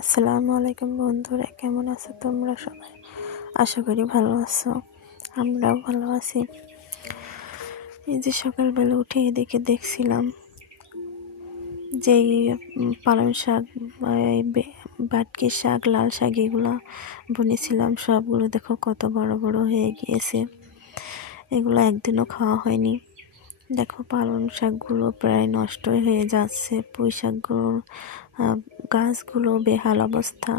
আসসালামু আলাইকুম বন্ধুরা, কেমন আছো তোমরা সবাই? আশা করি ভালো আছো। আমরাও ভালো আছি। এই যে সকালবেলা উঠে এদিকে দেখছিলাম যে পালং শাক, বাটকি শাক, লাল শাক এগুলো বুনেছিলাম, সবগুলো দেখো কত বড় বড় হয়ে গিয়েছে। এগুলো একদিনও খাওয়া হয়নি। দেখো পালং শাকগুলো প্রায় নষ্ট হয়ে যাচ্ছে, পুঁই শাকগুলোর গাছগুলো বেহাল অবস্থা।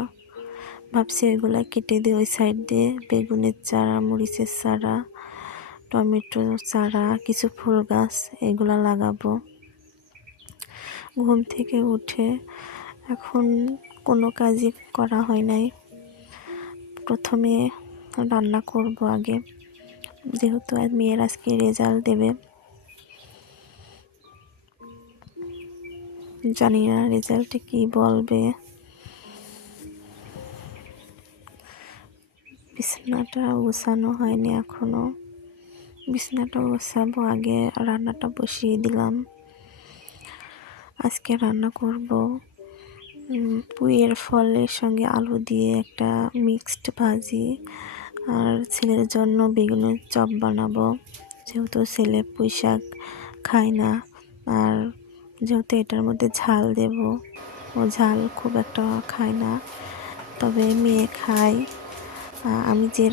ভাবছি এগুলো কেটে দিয়ে ওই সাইড দিয়ে বেগুনের চারা, মরিচের চারা, টমেটো চারা, কিছু ফুল গাছ এগুলো লাগাবো। ঘুম থেকে উঠে এখন কোনো কাজই করা হয় নাই। প্রথমে রান্না করব আগে, যেহেতু মেয়ের আজকে রেজাল্ট দেবে। জানি না রেজাল্টে কি বলবে। বিছানাটা গোছানো হয়নি এখনো, বিছানাটা গোছাবো। আগে রান্নাটা বসিয়ে দিলাম। আজকে রান্না করব পুঁইয়ের ফলের সঙ্গে আলু দিয়ে একটা মিক্সড ভাজি, আর ছেলের জন্য বেগুনের চপ বানাবো, যেহেতু ছেলে পুঁই শাক খায় না। আর যেহেতু এটার মধ্যে ঝাল দেব, ও ঝাল খুব একটা খায় না, তবে মেয়ে খায়। আমি যে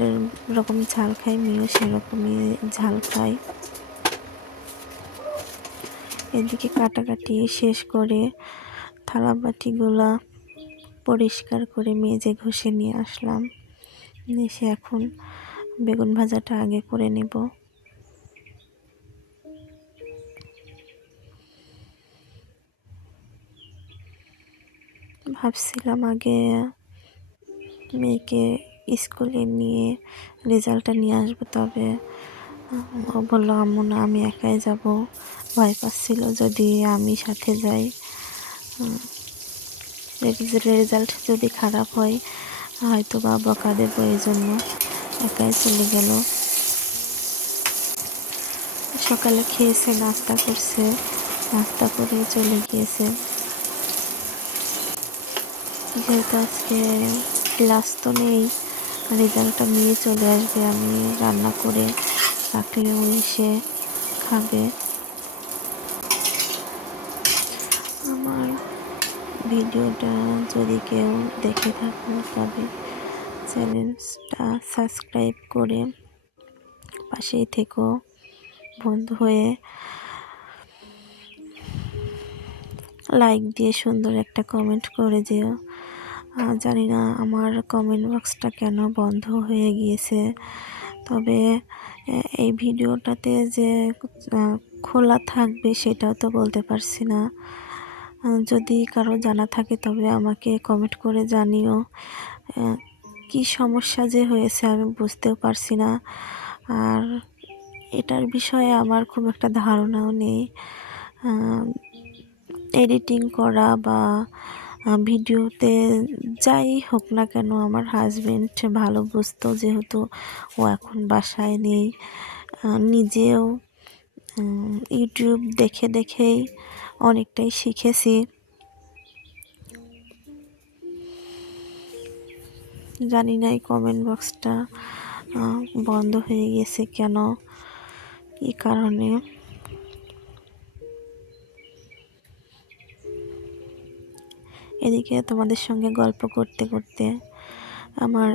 রকম ঝাল খাই মেয়েও সেরকমই ঝাল খায়। এদিকে কাটাকাটি শেষ করে থালা বাটিগুলা পরিষ্কার করে মেজে ঘষে নিয়ে আসলাম। এসে এখন বেগুন ভাজাটা আগে করে নেব। ভাবছিলাম আগে মেয়েকে স্কুলে নিয়ে রেজাল্টটা নিয়ে আসবো, তবে ও বললো আম্মু না, আমি একাই যাব। ভয় পাচ্ছিল যদি আমি সাথে যাই, রেজাল্ট যদি খারাপ হয় হয়তো বা বকা দেবো, এই জন্য একাই চলে গেল। সকালে খেয়েছে, নাস্তা করছে, নাস্তা করে চলে গিয়েছে। যেহেতু আজকে ক্লাস তো নেই, রেজাল্টটা নিয়ে চলে আসবে, আমি রান্না করে রাখলে ও এসে খাবে। আমার ভিডিওটা যদি কেউ দেখে থাকো তবে চ্যানেলটা সাবস্ক্রাইব করে পাশেই থেকো বন্ধু হয়ে। লাইক দিয়ে সুন্দর একটা কমেন্ট করে যেও। জানি না আমার কমেন্ট বক্সটা কেন বন্ধ হয়ে গিয়েছে, তবে এই ভিডিওটাতে যে খোলা থাকবে সেটাও তো বলতে পারছি না। যদি কারো জানা থাকে তবে আমাকে কমেন্ট করে জানিও। কি সমস্যা যে হয়েছে আমি বুঝতেও পারছি না, আর এটার বিষয়ে আমার খুব একটা ধারণাও নেই। এডিটিং করা বা ভিডিওতে যাই হোক না কেন, আমার হাজবেন্ড ভালো বুঝতো, যেহেতু ও এখন বাসায় নেই। নিজেও ইউটিউব দেখে দেখেই অনেকটাই শিখেছি। জানি না এই কমেন্ট বক্সটা বন্ধ হয়ে গেছে কেন, কী কারণে। এদিকে তোমাদের সঙ্গে গল্প করতে করতে আমার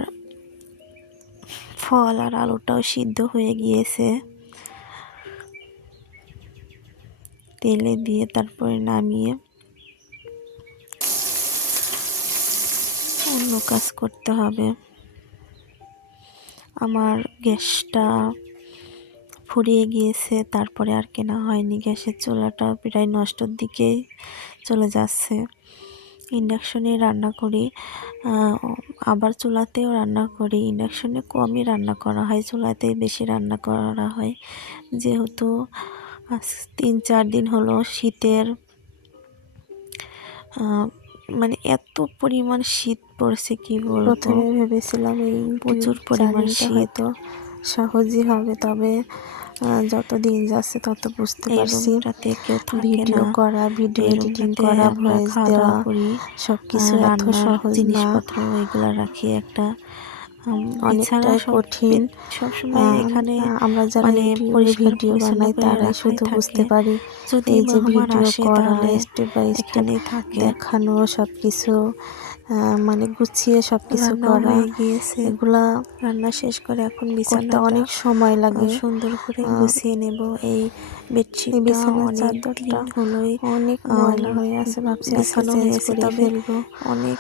ফল আর আলুটাও সিদ্ধ হয়ে গিয়েছে। তেলে দিয়ে তারপরে নামিয়ে অন্য কাজ করতে হবে। আমার গ্যাসটা ফুরিয়ে গিয়েছে, তারপরে আর কেনা হয়নি। গ্যাসের চুলাটা প্রায় নষ্টর দিকেই চলে যাচ্ছে। ইন্ডাকশনে রান্না করি, আবার চুলাতেও রান্না করি। ইন্ডাকশনে কমই রান্না করা হয়, চুলাতে বেশি রান্না করা হয়। যেহেতু 3-4 দিন হলো শীতের, মানে এত পরিমাণ শীত পড়ছে কি বলবো। প্রথমে ভেবেছিলাম এই প্রচুর পরিমাণ শীত, হয়তো সহজই হবে, তবে যত দিন যাচ্ছে তত বুঝতে পারছি ভিডিও করা, ভিডিও এডিটিং করা, ভয়েস দেওয়া সব কিছু এত সহজ না, জিনিসপত্র এগুলো রাখি একটা অনেকটাই কঠিন। সবসময় এখানে আমরা যারা ইউটিউবে ভিডিও বানাই তারাই শুধু বুঝতে পারি এই যে ভিডিও করা, স্টেপ বাই স্টেপ দেখানো, সব কিছু মানে গুছিয়ে সব কিছু করা, এগুলা রান্না শেষ করে এখন করতে বিছানাটা অনেক সময় লাগে। সুন্দর করে গুছিয়ে নেব। এই বেডশিটটা বিছানার অনেক চাদরটা দিন হলোই অনেক ময়লা হয়ে আছে, ভাবছি আজকে চেঞ্জ করে ফেলবো। অনেক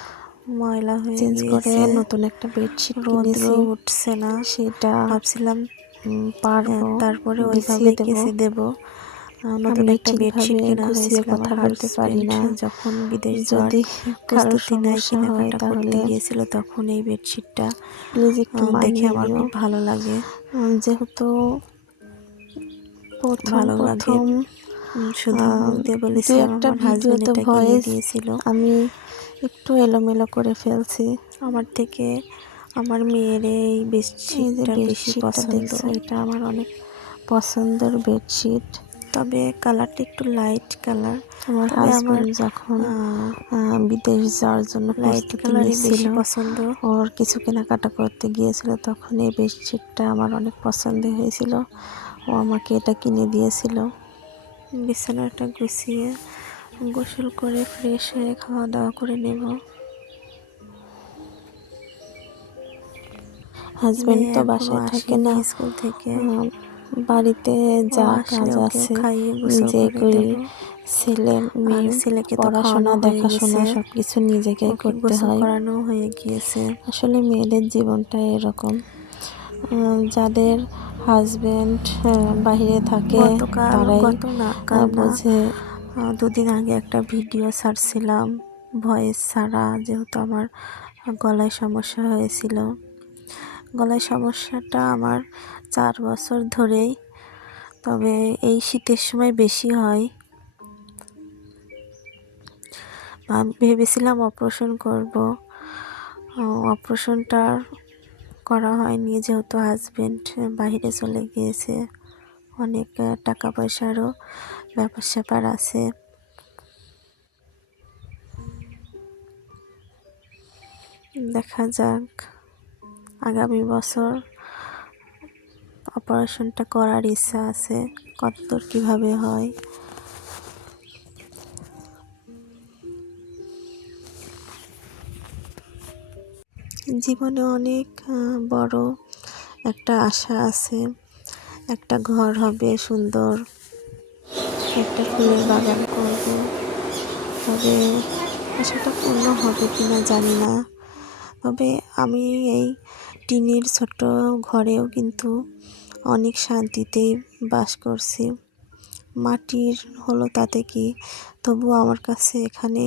ময়লা হয়ে চেঞ্জ করে গিয়েছে, নতুন একটা বেডশিট রৌদ্র কিনেছি, উঠছে না, সেটা ভাবছিলাম পারবো, তারপরে ওইভাবে বিছিয়ে দেবো। কেচে দেব। নতুন আমি একটা বেডশিট ঠিকভাবে কেনা গুছিয়ে হয়েছিল আমার কথা বলতে পারি হাজবেন্ড না, যখন বিদেশ যাওয়ার যদি কারো প্রস্তুতি নেয়, সমস্যা হয় কেনাকাটা করতে তাহলে গিয়েছিল, তখন এই বেডশিটটা প্লিজ একটু দেখে মানিয়ে আমার নিও। খুব ভালো লাগে। যেহেতু ভালো লাগে প্রথম শুধু মুখ দিয়ে দু বলেছিলাম, একটা আমার হাজবেন্ড ভিডিওতে এটা কিনে ভয়েস দিয়েছিল। আমি একটু এলোমেলো করে ফেলছি। আমার থেকে আমার মেয়ের এই এই যে বেডশিটটা বেশি বেডশিটটা পছন্দ। দেখছো, এটা আমার অনেক পছন্দের বেডশিট। তবে কালারটা একটু লাইট কালার, আমার তবে আমার হাজবেন্ড যখন বিদেশ যাওয়ার জন্য লাইট প্রস্তুতি কালারই নিচ্ছিল, বেশি পছন্দ। ওর কিছু কেনাকাটা করতে গিয়েছিল, তখন এই বেডশিটটা আমার অনেক পছন্দ হয়েছিল, ও আমাকে এটা কিনে দিয়েছিল। বিছানাটা গুছিয়ে গোসল করে ফ্রেশ হয়ে খাওয়া দাওয়া করে নেব। হাজবেন্ড তো বাসায় থাকে না, স্কুল থেকে, বাড়িতে যা কাজ ওকে আছে খাইয়ে গোসল করে নিজেকেই, দেব। ছেলে আর মেয়ে ছেলেকে তো পড়াশোনা খাওয়ানো হয়ে দেখাশোনা গেছে, সবকিছু নিজেকেই ওকে করতে গোসল হয়। করানো হয়ে গিয়েছে। আসলে মেয়েদের জীবনটা এরকম, যাদের হাজবেন্ড বাইরে থাকে তারাই বোঝে। দুদিন আগে একটা ভিডিও ছাড়ছিলাম ভয়েস ছাড়া, যেহেতু আমার গলায় সমস্যা হয়েছিল। গলায় সমস্যাটা আমার 4 বছর ধরেই, তবে এই শীতের সময় বেশি হয়। ভেবেছিলাম অপারেশন করব, অপারেশনটা করা হয়নি, যেহেতু হাজবেন্ড বাইরে চলে গিয়েছে, অনেক টাকা পয়সারও ব্যাপার স্যাপার আছে। দেখা যাক, আগামী বছর অপারেশনটা করার ইচ্ছা আছে, কতদূর কীভাবে হয়। জীবনে অনেক বড় একটা আশা আছে, একটা ঘর হবে সুন্দর, একটা ফুলের বাগান করব, তবে আশাটা পূর্ণ হবে কিনা জানি না। তবে আমি এই টিনের ছোট্ট ঘরেও কিন্তু অনেক শান্তিতেই বাস করছি। মাটির হলো তাতে কি, তবু আমার কাছে এখানে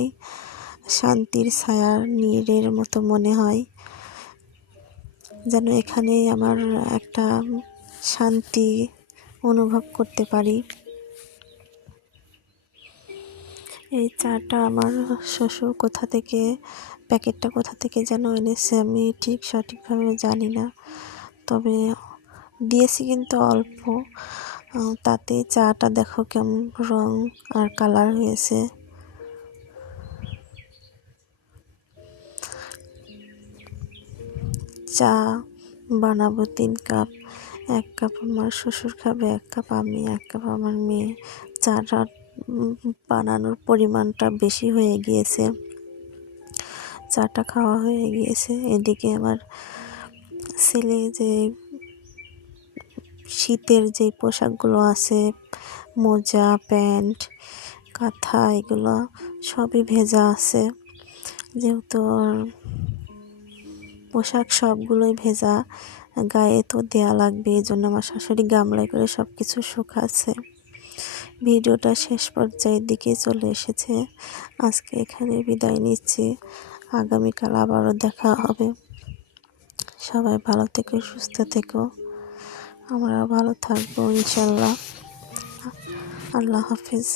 শান্তির ছায়ার নীড়ের মতো মনে হয়, যেন এখানেই আমার একটা শান্তি অনুভব করতে পারি। এই চাটা আমার শ্বশুর প্যাকেটটা কোথা থেকে যেন এনেছে, আমি ঠিক সঠিকভাবে জানি না, তবে দিয়েছি কিন্তু অল্প, তাতে চাটা দেখো কেমন রং আর কালার হয়েছে। চা বানাবো 3 কাপ, 1 কাপ আমার শ্বশুর খাবে, 1 কাপ আমি, 1 কাপ আমার মেয়ে। চাটা বানানোর পরিমাণটা বেশি হয়ে গিয়েছে, চাটা খাওয়া হয়ে গিয়েছে। এদিকে আমার ছেলে যে শীতের যে পোশাকগুলো আছে, মোজা, প্যান্ট, কাঁথা, এগুলো সবই ভেজা আছে, যেহেতু পোশাক সবগুলোই ভেজা, গায়ে তো দেয়া লাগবে, এই জন্য আমার শাশুড়ি গামলায় করে সব কিছু শুকাচ্ছে। ভিডিওটা শেষ পর্যায়ের দিকে চলে এসেছে, আজকে এখানে বিদায় নিচ্ছি, আগামীকাল আবারও দেখা হবে। সবাই ভালো থেকো, সুস্থ থেকো, আমরা ভালো থাকবো ইনশাল্লাহ। আল্লাহ হাফিজ।